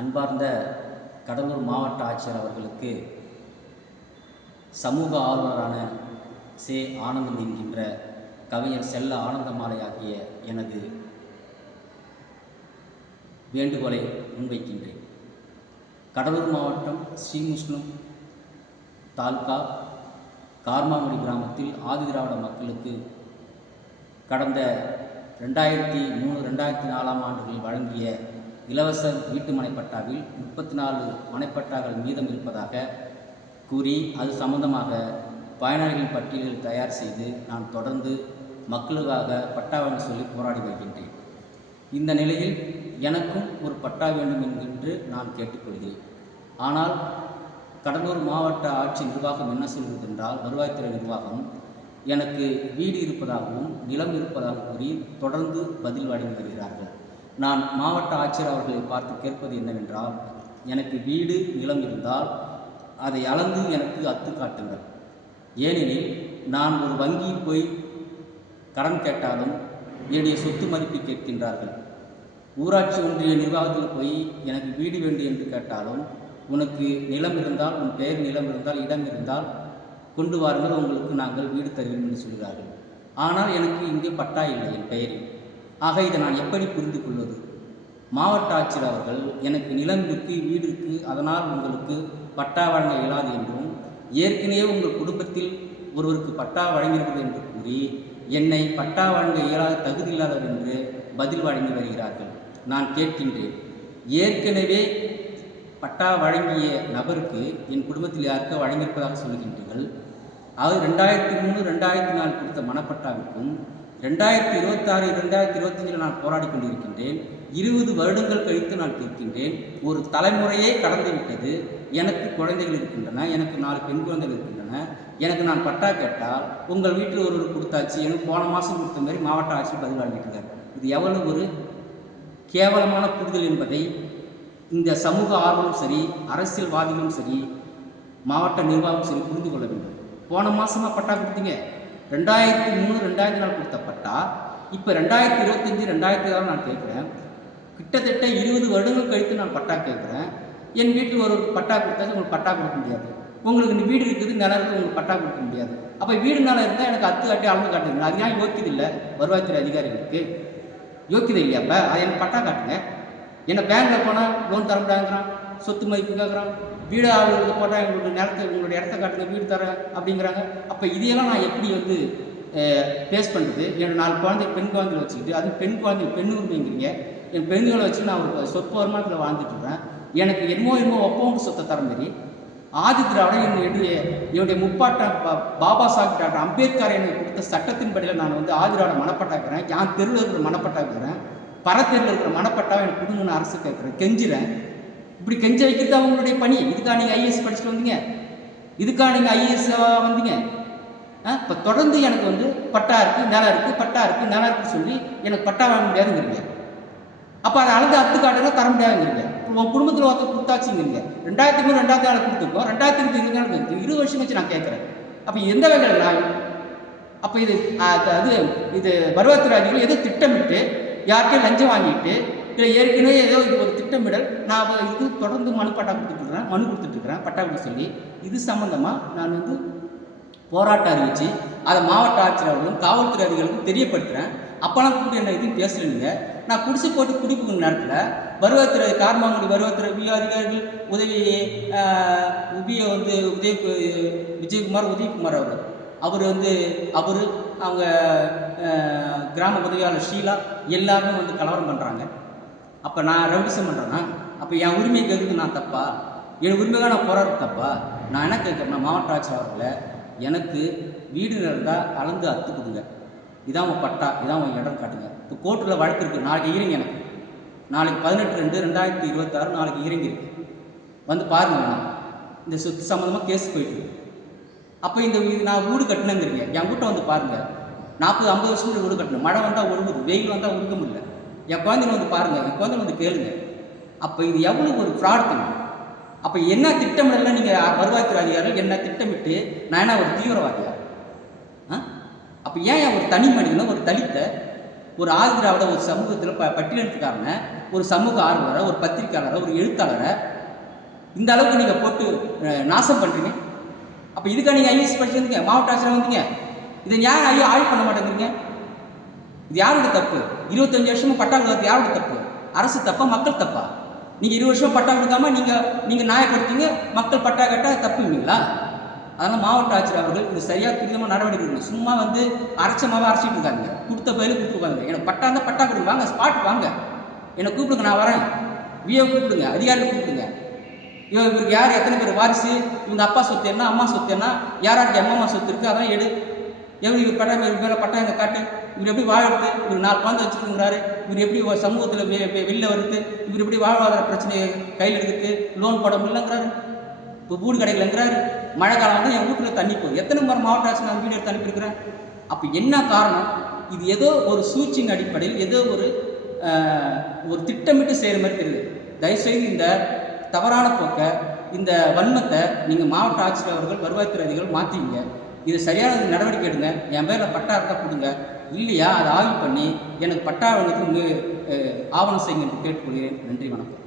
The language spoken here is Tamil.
அன்பார்ந்த கடலூர் மாவட்ட ஆட்சியர் அவர்களுக்கு சமூக ஆர்வலரான சே. ஆனந்தன் என்கின்ற கவிஞர் செல்ல ஆனந்தமாலை ஆகிய எனது வேண்டுகோளை முன்வைக்கின்றேன். கடலூர் மாவட்டம் ஸ்ரீமுஷ்ணம் தாலுகா கார்மாங்குடி கிராமத்தில் ஆதிதிராவிட மக்களுக்கு கடந்த 2003-2004 ஆண்டுகளில் வழங்கிய இலவச வீட்டு மனைப்பட்டாவில் 34 மனைப்பட்டாக்கள் மீதம் இருப்பதாக கூறி அது சம்பந்தமாக பயனாளிகளின் பட்டியல்களை தயார் செய்து நான் தொடர்ந்து மக்களுக்காக பட்டா வழங்க சொல்லி போராடி வருகின்றேன். இந்த நிலையில் எனக்கும் ஒரு பட்டா வேண்டும் என்கின்று நான் கேட்டுக்கொள்கிறேன். ஆனால் கடலூர் மாவட்ட ஆட்சி நிர்வாகம் என்ன சொல்கிறது என்றால், வருவாய்த்துறை நிர்வாகம் எனக்கு வீடு இருப்பதாகவும் நிலம் இருப்பதாகவும் கூறி தொடர்ந்து பதில் வழங்கி வருகிறார்கள். நான் மாவட்ட ஆட்சியர் அவர்களை பார்த்து கேட்பது என்னவென்றால், எனக்கு வீடு நிலம் இருந்தால் அதை அளந்து எனக்கு அத்து காட்டுங்கள். ஏனெனில் நான் ஒரு வங்கியில் போய் கடன் கேட்டாலும் என்னுடைய சொத்து மதிப்பை கேட்கின்றார்கள். ஊராட்சி ஒன்றிய நிர்வாகத்தில் போய் எனக்கு வீடு வேண்டும் என்று கேட்டாலும், உனக்கு நிலம் இருந்தால், உன் பெயர் நிலம் இருந்தால், இடம் இருந்தால் கொண்டு வாருங்கள், உங்களுக்கு நாங்கள் வீடு தருவோம் என்று சொல்கிறார்கள். ஆனால் எனக்கு இங்கே பட்டா இல்லை என் பெயரில். ஆக இதை நான் எப்படி புரிந்து கொள்வது? மாவட்ட ஆட்சியர் அவர்கள் எனக்கு நிலம் இருக்கு, வீடு இருக்கு, அதனால் உங்களுக்கு பட்டா வழங்க இயலாது என்றும், ஏற்கனவே உங்கள் குடும்பத்தில் ஒருவருக்கு பட்டா வழங்கியிருக்கிறது என்று கூறி என்னை பட்டா வழங்க இயலாத தகுதி இல்லாதவர் என்று பதில் வழங்கி வருகிறார்கள். நான் கேட்கின்றேன், ஏற்கனவே பட்டா வழங்கிய நபருக்கு என் குடும்பத்தில் யாருக்கோ வழங்கியிருப்பதாக சொல்கின்றீர்கள். அது 2003-2004 கொடுத்த மனப்பட்டாவிற்கும் 2026-2025 நான் போராடி கொண்டிருக்கின்றேன். 20 வருடங்கள் கழித்து நான் கேட்கின்றேன். ஒரு தலைமுறையே கடந்து விட்டது. எனக்கு குழந்தைகள் இருக்கின்றன, எனக்கு 4 பெண் குழந்தைகள் இருக்கின்றன. எனக்கு நான் பட்டா கேட்டால் உங்கள் வீட்டில் ஒருவர் கொடுத்தாச்சு, எனக்கு போன மாதம் கொடுத்த மாதிரி மாவட்ட ஆட்சியர் பதில் வாங்கிட்டுருக்கார். இது எவ்வளவு ஒரு கேவலமான புரிதல் என்பதை இந்த சமூக ஆர்வலும் சரி, அரசியல்வாதிகளும் சரி, மாவட்ட நிர்வாகம் சரி புரிந்து கொள்ள வேண்டும். போன மாதமாக பட்டா கொடுத்தீங்க, 2003-2004 கொடுத்த பட்டா இப்போ 2025-2026 நான் கேட்குறேன். கிட்டத்தட்ட 20 வருடங்கள் கழித்து நான் பட்டா கேட்குறேன். என் வீட்டில் ஒரு பட்டா கொடுத்தாச்சு, உங்களுக்கு பட்டா கொடுக்க முடியாது. உங்களுக்கு வீடு இருக்குது, நிலம் இருக்குது, உங்களுக்கு பட்டா கொடுக்க முடியாது. அப்போ வீடு நிலம் இருந்தால் எனக்கு அத்து காட்டி அளந்து காட்டுங்க. அது ஏன் யோக்கியது இல்லை? வருவாய்த்துறை அதிகாரிகளுக்கு யோக்கியது இல்லையா? அப்போ அது எனக்கு பட்டா காட்டுங்க. என்னை பேங்கில் போனால் லோன் தர முடியாதுங்கிறான், சொத்து மதிப்பு கேட்குறான், வீடு ஆளுநருக்கு போட்டால் உங்களுடைய இடத்த காட்டுங்க, வீடு தரேன் அப்படிங்கிறாங்க. அப்போ இதையெல்லாம் நான் எப்படி ஃபேஸ் பண்ணுறது? என்னோட 4 குழந்தை பெண் குழந்தைகளை வச்சுக்கிட்டு, அது பெண் குழந்தை பெண் உரிமைங்கிறீங்க, என் பெண்களை வச்சு நான் ஒரு சொற்ப வருமானத்தில் வாழ்ந்துட்டுருக்கேன். எனக்கு என்னமோ ஒப்பவுண்டு சொத்தை தர மாரி ஆதிதிராவிட என்னுடைய முப்பாட்ட பாபா சாஹிப் டாக்டர் அம்பேத்கர் எனக்கு கொடுத்த சட்டத்தின்படியில் நான் ஆதிதிராவிட மனப்பட்டாக்கிறேன். என் தெருவில் இருக்கிற மனப்பட்டாக்கிறேன், பரத்தெருவில் இருக்கிற மனப்பட்டாவை எனக்கு கொடுங்கன்னு அரசு கேட்குறேன், கெஞ்சுறேன். இப்படி கெஞ்ச வைக்கிறது அவங்களுடைய பணி. இதுக்காக நீங்கள் ஐஏஎஸ் படிச்சுட்டு வந்தீங்க? இதுக்காக நீங்கள் ஐஏஎஸ் வந்தீங்க? இப்போ தொடர்ந்து எனக்கு பட்டா இருக்குது, நிலம் இருக்குது, பட்டா இருக்குது, நிலம் இருக்குன்னு சொல்லி எனக்கு பட்டா வாங்க முடியாதுங்கிறீங்க. அப்போ அதை அளந்து அத்து காட்டுங்க, தர முடியாதுங்கிறீங்க. உங்கள் குடும்பத்தில் ஒருத்தர் கொடுத்தாச்சுங்கிறீங்க. 2003-2004 கொடுத்துருக்கோம், 2025 20 வருஷம் வச்சு நான் கேட்குறேன். அப்போ எந்த வகையில் நான் அப்போ இது வருவாய்த்துறை அதிகாரிகள் ஏதோ திட்டமிட்டு யார்கிட்டையும் லஞ்சம் வாங்கிட்டு, இல்லை ஏற்கனவே ஏதோ இது ஒரு திட்டமிடல், நான் இது தொடர்ந்து மனு கொடுத்துட்ருக்குறேன் பட்டா கொடுக்க சொல்லி. இது சம்மந்தமாக நான் போராட்டம் அறிவித்து அதை மாவட்ட ஆட்சியர் அவர்களும் காவல்துறை அதிகாரிகளுக்கும் தெரியப்படுத்துகிறேன். அப்போலாம் கூட என்ன இதுவும் பேசலைங்க. நான் குடிசை போட்டு குடிப்புக்கிற நேரத்தில் வருவாய்த்துறை கார்மாங்குடி வருவாய்த்துறை அதிகாரிகள் விஜயகுமார் அவர் அவங்க கிராம உதவியாளர் ஷீலா எல்லாருமே கலவரம் பண்ணுறாங்க. அப்போ நான் ரவுடிசம் பண்ணுறேன்னா அப்போ என் உரிமை கேட்குறது நான் தப்பா? என் உரிமைக்காக நான் போராடுறது தப்பா? நான் என்ன கேட்குறேன்னா, மாவட்ட ஆட்சியர் அவர்களை எனக்கு வீடு இருந்தால் அளந்து அத்து கொடுங்க, இதான் உன் பட்டா, இதான் உன் இடம் காட்டுங்க. இப்போ கோர்ட்டில் வழக்கு இருக்குது, நாளைக்கு ஹியரிங், எனக்கு நாளைக்கு 18/2/2026 நாளைக்கு ஹியரிங் இருக்குது, பாருங்க. இந்த சொத்து சம்மந்தமாக கேஸ் போயிட்டு. அப்போ நான் வீடு கட்டினேங்கிறீங்க, என் வீட்டை பாருங்கள். 40-50 வருஷம் வீடு கட்டணும், மழை வந்தால் ஒழுகுது, வெயில் வந்தால் ஒழுக்க முடியல. என் குழந்தைங்க பாருங்கள், என் குழந்தைங்க கேளுங்க. அப்போ இது எவ்வளோ ஒரு ஃப்ராட் தான். அப்போ என்ன திட்டமிடலாம் நீங்கள் வருவாய்த்துறை அதிகாரிகள் என்ன திட்டமிட்டு நான் என்ன ஒரு தீவிரவாதியா? அப்போ ஏன் ஒரு தனி மனிதனை, ஒரு தலித்தை ஒரு ஆதிதிராவிட ஒரு சமூகத்தில் பட்டியலினத்துக்காரனை, ஒரு சமூக ஆர்வலரை, ஒரு பத்திரிகையாளரை, ஒரு எழுத்தாளரை இந்த அளவுக்கு நீங்கள் போட்டு நாசம் பண்ணுறீங்க. அப்போ இதுக்காக நீங்கள் ஐஏஎஸ் படிச்சு வந்தீங்க, மாவட்ட ஆட்சியராக வந்தீங்க, இதை ஏன் ஆய்வு பண்ண மாட்டேங்கிறீங்க? இது யாரோட தப்பு? 25 வருஷமும் பட்டா கொடுக்கறது யாரோட தப்பு? அரசு தப்பா, மக்கள் தப்பா? நீங்கள் 20 வருஷம் பட்டா கொடுக்காம நீங்கள் நியாயப்படுத்தீங்க, மக்கள் பட்டா கேட்டால் தப்புங்களா? அதனால் மாவட்ட ஆட்சியர் அவர்கள் இது சரியாக துரிதமாக நடவடிக்கை எடுக்கணும். சும்மா வந்து அரைச்சமாகவே அரைச்சிட்டு இருக்காங்க. கொடுத்த பயில கொடுத்துருக்காங்க. எனக்கு பட்டா இருந்தால் பட்டா கொடுங்க, வாங்க ஸ்பாட் வாங்க, என்னை கூப்பிடுங்க, நான் வரேன். விஓ கூப்பிடுங்க, அதிகாரிகள் கூப்பிடுங்க. இவருக்கு யார், எத்தனை பேர் வாரிசு, இவங்க அப்பா சொத்து என்ன, அம்மா சொத்து என்ன, யாராருக்கு அம்மா சொத்து இருக்குது, அதெல்லாம் எடு. எப்படி இவர் பட்டா மேலே பட்டா எங்கள் காட்டு, இவர் எப்படி வாழறது, இவர் 4 குழந்தை வச்சுருக்கிறாரு, இவர் எப்படி சமூகத்தில் வெளில வருது, இவர் எப்படி வாழ்வாதார பிரச்சனையை கையில் எடுக்குது, லோன் போட முடியலங்கிறாரு, இப்போ வீடு கிடைக்கலங்கிறாரு. மழை காலம் வந்து என் வீட்டில் தண்ணி போகுது. எத்தனை முறை மாவட்ட ஆட்சி நான் வீடு எடுத்து அனுப்பியிருக்கிறேன். அப்போ என்ன காரணம்? இது ஏதோ ஒரு சூழ்ச்சியின் அடிப்படையில் ஏதோ ஒரு திட்டமிட்டு செய்கிற மாதிரி தெரியுது. தயவுசெய்து இந்த தவறான போக்கை, இந்த வன்மத்தை நீங்கள் மாவட்ட ஆட்சியர் அவர்கள், வருவாய்த்துறை அதிகாரிகள் மாற்றிங்க. இது சரியான நடவடிக்கை எடுங்க. என் பேரில் பட்டா இருந்தால் கொடுங்க, இல்லையா அதை ஆய்வு பண்ணி எனக்கு பட்டா வழங்குறதுக்கு ஆவணம் செய்யுங்க என்று கேட்டுக்கொள்கிறேன். நன்றி, வணக்கம்.